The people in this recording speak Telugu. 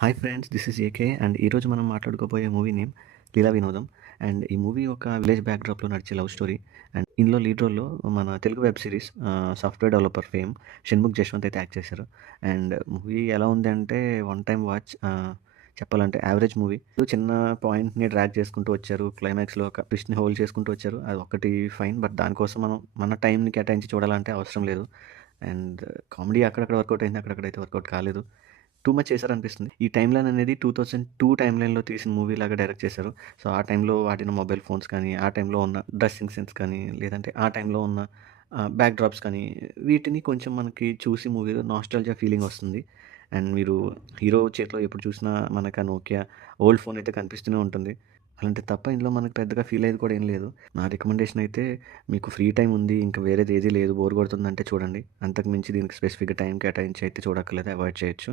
Hi friends, this is AK and ఈరోజు మనం మాట్లాడుకోబోయే మూవీ నేమ్ 'లీలా వినోదం'. అండ్ ఈ మూవీ ఒక విలేజ్ బ్యాక్‌డ్రాప్‌లో నడిచే లవ్ స్టోరీ. అండ్ ఇందులో లీడ్ రోల్‌లో మన Telugu web series software developer fame Shanmukh Jaswanth అయితే యాక్ట్ చేశారు. అండ్ మూవీ ఎలా ఉంది అంటే వన్ టైమ్ వాచ్, చెప్పాలంటే యావరేజ్ మూవీ. చిన్న పాయింట్‌ని డ్రాగ్ చేసుకుంటూ వచ్చారు. క్లైమాక్స్‌లో ఒక ట్విస్ట్‌ని హోల్డ్ చేసుకుంటూ వచ్చారు. అదొక్కటి ఫైన్. బట్ దానికోసం మనం మన టైంని కేటాయించి చూడాలంటే అవసరం లేదు. అండ్ కామెడీ అక్కడక్కడ వర్కౌట్ అయింది. అక్కడక్కడైతే వర్కౌట్ కాలేదు. టూ మచ్ చేశారనిపిస్తుంది. ఈ టైమ్ లైన్ అనేది 2002 టైమ్ లైన్‌లో తీసిన మూవీలాగా డైరెక్ట్ చేశారు. సో, ఆ టైంలో వాడిన మొబైల్ ఫోన్స్ కానీ, ఆ టైంలో ఉన్న డ్రెస్సింగ్ సెన్స్ కానీ, లేదంటే ఆ టైంలో ఉన్న బ్యాక్ డ్రాప్స్ కానీ, వీటిని కొంచెం మనకి చూసి మూవీలో నాస్టాల్జియా ఫీలింగ్ వస్తుంది. అండ్ మీరు హీరో చేతిలో ఎప్పుడు చూసినా మనకు ఆ నోకియా ఓల్డ్ ఫోన్ అయితే కనిపిస్తూనే ఉంటుంది. అలాంటిది తప్ప ఇందులో మనకు పెద్దగా ఫీల్ అయ్యేది కూడా ఏం లేదు. నా రికమెండేషన్ అయితే మీకు ఫ్రీ టైమ్ ఉంది, ఇంక వేరేది ఏదీ లేదు, బోర్ కొడుతుందంటే చూడండి. అంతకు మించి దీనికి స్పెసిఫిక్‌గా టైం కేటాయించి అయితే చూడక్కర్లేదు. అవాయిడ్ చేయొచ్చు.